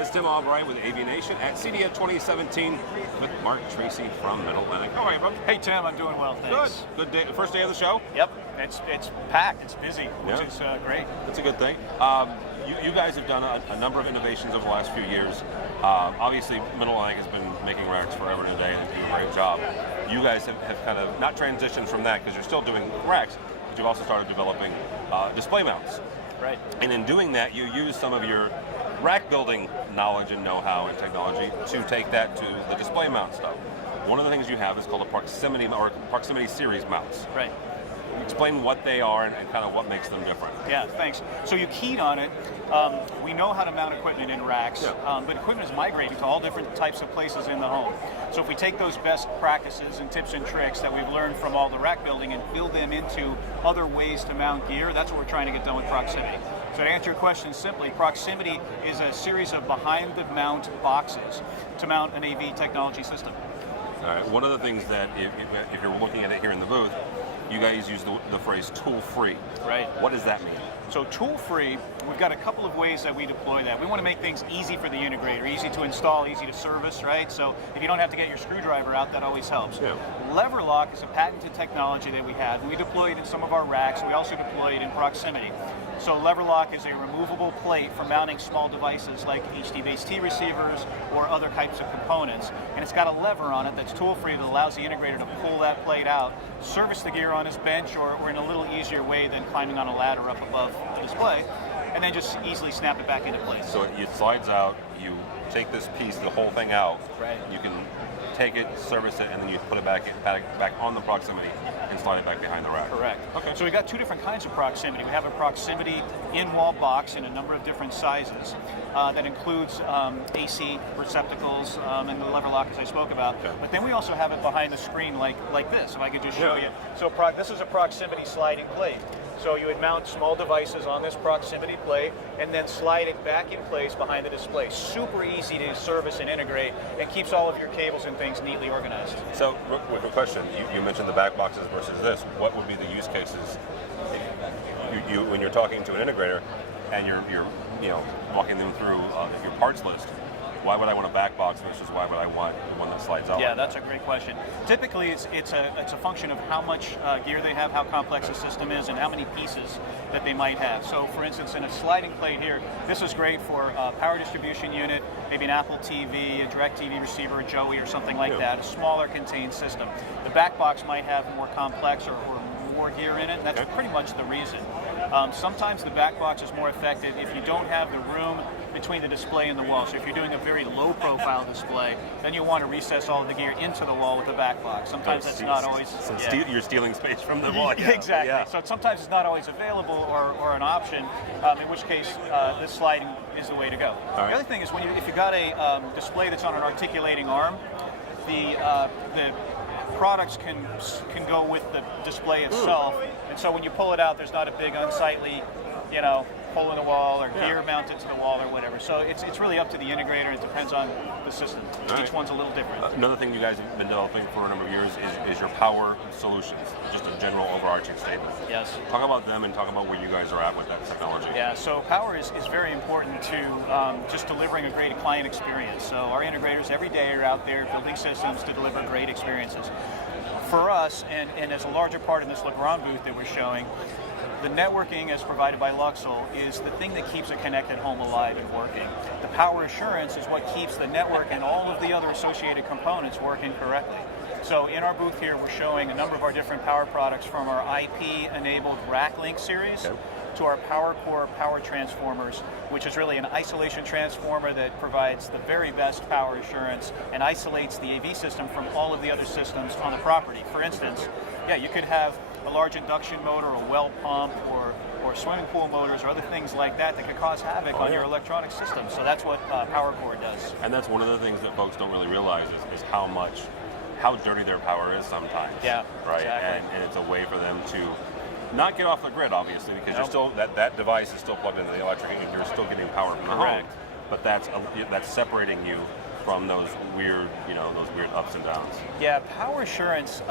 It's Tim Albright with AVNation at CEDIA 2017 with Mark Tracy from Mid-Atlantic. How are you, bro? Hey, Tim, I'm doing well, thanks. Good day. First day of the show? Yep, it's packed, it's busy, which is great. That's a good thing. You guys have done a number of innovations over the last few years. Obviously, Mid-Atlantic has been making racks forever and a day and doing a great job. You guys have kind of not transitioned from that because you're still doing racks, but you've also started developing display mounts. Right. And in doing that, you use some of your rack building knowledge and know-how and technology to take that to the display mount stuff. One of the things you have is called a proximity series mounts. Right. Explain what they are and kind of what makes them different. Yeah, thanks. So you keyed on it. We know how to mount equipment in racks, but equipment is migrating to all different types of places in the home. So if we take those best practices and tips and tricks that we've learned from all the rack building and build them into other ways to mount gear, that's what we're trying to get done with proximity. So to answer your question simply, proximity is a series of behind-the-mount boxes to mount an AV technology system. All right. One of the things that, if you're looking at it here in the booth, you guys use the phrase tool-free. Right. What does that mean? So tool-free, we've got a couple of ways that we deploy that. We want to make things easy for the integrator, easy to install, easy to service, right? So if you don't have to get your screwdriver out, that always helps. Yeah. Lever lock is a patented technology that we have, and we deploy it in some of our racks. We also deploy it in proximity. So lever lock is a removable plate for mounting small devices like HD-based T receivers or other types of components. And it's got a lever on it that's tool-free that allows the integrator to pull that plate out, service the gear on his bench or in a little easier way than climbing on a ladder up above the display, and then just easily snap it back into place. So it slides out, you take this piece, the whole thing out, right. You can take it, service it, and then you put it back on the proximity and slide it back behind the rack. Correct. Okay. So we've got two different kinds of proximity. We have a proximity in-wall box in a number of different sizes that includes AC receptacles and the lever lock, as I spoke about. Okay. But then we also have it behind the screen like this, if I could just show you. So this is a proximity sliding plate. So you would mount small devices on this proximity plate and then slide it back in place behind the display. Super easy to service and integrate, and keeps all of your cables and things neatly organized. So, with a question, you mentioned the back boxes versus this. What would be the use cases when you're talking to an integrator and you're walking them through your parts list? Why would I want a back box versus why would I want the one that slides out? Yeah, that's a great question. Typically, it's a function of how much gear they have, how complex the system is, and how many pieces that they might have. So, for instance, in a sliding plate here, this is great for a power distribution unit, maybe an Apple TV, a DirecTV receiver, a Joey, or something like that, a smaller contained system. The back box might have more complex or more gear in it, and that's pretty much the reason. Sometimes the back box is more effective if you don't have the room between the display and the wall. So if you're doing a very low profile display, then you'll want to recess all of the gear into the wall with the back box. Sometimes that's not always... You're stealing space from the wall. Exactly. Yeah. So sometimes it's not always available or an option, in which case this sliding is the way to go. Right. The other thing is if you've got a display that's on an articulating arm, the products can go with the display itself, and so when you pull it out, there's not a big unsightly, hole in the wall or gear mounted to the wall or whatever. So it's really up to the integrator. It depends on the system. Each one's a little different. Another thing you guys have been developing for a number of years is your power solutions. Just a general overarching statement. Yes. Talk about them and talk about where you guys are at with that technology. Yeah, so power is very important to just delivering a great client experience. So our integrators every day are out there building systems to deliver great experiences. For us, and as a larger part in this Legrand booth that we're showing, the networking as provided by Luxel is the thing that keeps a connected home alive and working. The power assurance is what keeps the network and all of the other associated components working correctly. So in our booth here, we're showing a number of our different power products, from our IP-enabled RackLink series to our PowerCore power transformers, which is really an isolation transformer that provides the very best power assurance and isolates the AV system from all of the other systems on the property. For instance, you could have a large induction motor, a well pump, or swimming pool motors, or other things like that could cause havoc on your electronic system. So that's what PowerCore does. And that's one of the things that folks don't really realize is how dirty their power is sometimes. Yeah, right. Exactly. And it's a way for them to not get off the grid, obviously, because you're still that device is still plugged into the electric, and you're still getting power from the home. But that's separating you from those weird ups and downs. Yeah, power assurance,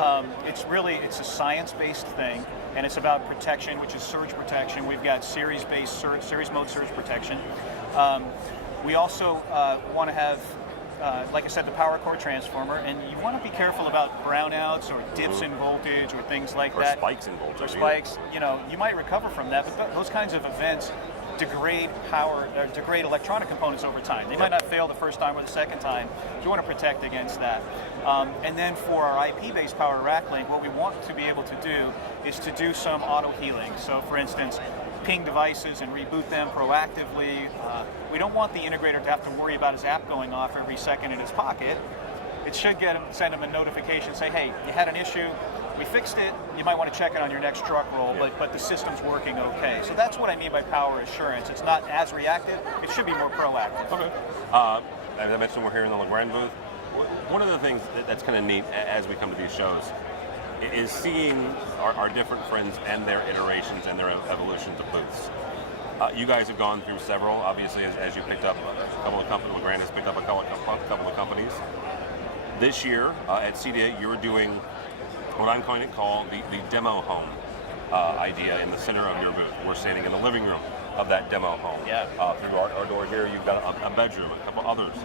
it's a science-based thing, and it's about protection, which is surge protection. We've got series mode surge protection. We also want to have, like I said, the power core transformer, and you want to be careful about brownouts or dips in voltage or things like or that. Spikes in voltage. Or spikes. You know, you might recover from that, but those kinds of events degrade power or degrade electronic components over time. They might not fail the first time or the second time, so you want to protect against that. And then for our IP-based power rack link, what we want to be able to do is to do some auto healing. So for instance, ping devices and reboot them proactively. We don't want the integrator to have to worry about his app going off every second in his pocket. It should send him a notification, say, hey, you had an issue, we fixed it, you might want to check it on your next truck roll, but the system's working okay. So that's what I mean by power assurance. It's not as reactive, it should be more proactive. Okay. As I mentioned, we're here in the Legrand booth. One of the things that's kind of neat as we come to these shows is seeing our different friends and their iterations and their evolutions of booths. You guys have gone through several, obviously, as you picked up a couple of companies. Legrand has picked up a couple of companies. This year at CEDIA, you're doing what I'm going to call the demo home idea in the center of your booth. We're standing in the living room of that demo home. Yeah. Through our door here, you've got a bedroom, a couple others.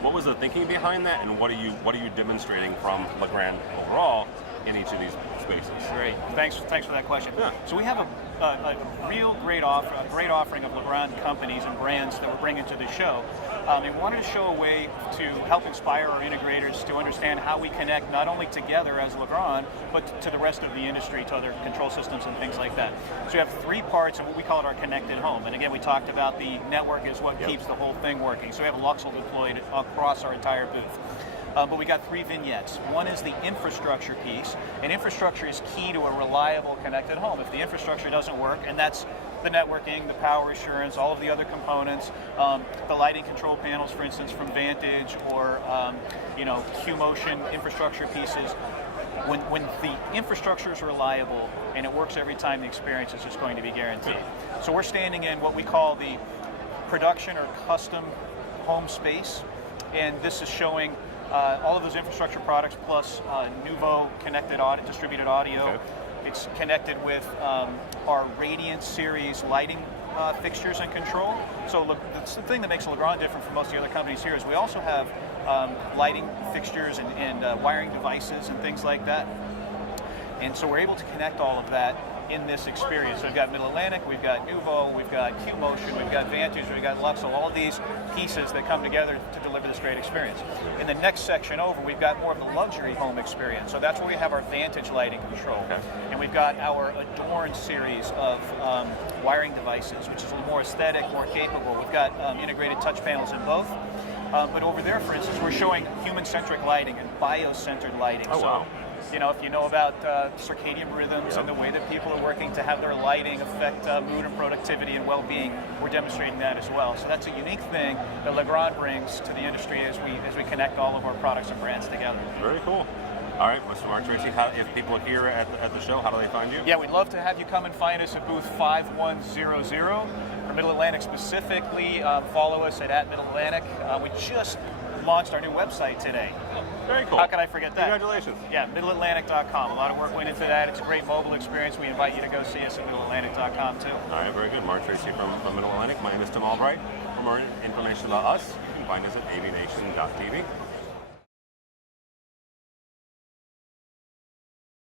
What was the thinking behind that, and what are you demonstrating from Legrand overall in each of these spaces? Great. Thanks for that question. Yeah. So we have a real great offering of Legrand companies and brands that we're bringing to the show. And we wanted to show a way to help inspire our integrators to understand how we connect not only together as Legrand, but to the rest of the industry, to other control systems and things like that. So we have three parts of what we call our connected home. And again, we talked about the network is what keeps the whole thing working. So we have Luxel deployed across our entire booth. But we got three vignettes. One is the infrastructure piece, and infrastructure is key to a reliable connected home. If the infrastructure doesn't work, and that's the networking, the power assurance, all of the other components, the lighting control panels, for instance, from Vantage, or Q-Motion infrastructure pieces. When the infrastructure is reliable and it works every time, the experience is just going to be guaranteed. So we're standing in what we call the production or custom home space, and this is showing all of those infrastructure products plus Nuvo connected audio, distributed audio. Okay. It's connected with our Radiant series lighting fixtures and control. So look, that's the thing that makes Legrand different from most of the other companies here is we also have lighting fixtures and wiring devices and things like that. And so we're able to connect all of that in this experience. So we've got Mid-Atlantic, we've got Nuvo, we've got Q-Motion, we've got Vantage, we've got Luxel, all of these pieces that come together to deliver this great experience. In the next section over, we've got more of the luxury home experience. So that's where we have our Vantage lighting control. Okay. And we've got our Adorn series of wiring devices, which is a little more aesthetic, more capable. We've got integrated touch panels in both. But over there, for instance, we're showing human-centric lighting and bio-centered lighting. Oh, wow. If you know about circadian rhythms and the way that people are working to have their lighting affect mood and productivity and well-being, we're demonstrating that as well. So that's a unique thing that Legrand brings to the industry as we connect all of our products and brands together. Very cool. All right, Mr. Mark Tracy, if people are here at the show, how do they find you? Yeah, we'd love to have you come and find us at booth 5100. For Middle Atlantic specifically, follow us at Middle Atlantic. We just launched our new website today. Very cool. How can I forget that? Congratulations. Yeah, middleatlantic.com. A lot of work went into that. It's a great mobile experience. We invite you to go see us at middleatlantic.com too. All right, very good. Mark Tracy from Middle Atlantic. My name is Tim Albright. For more information about us, you can find us at AVNation.tv.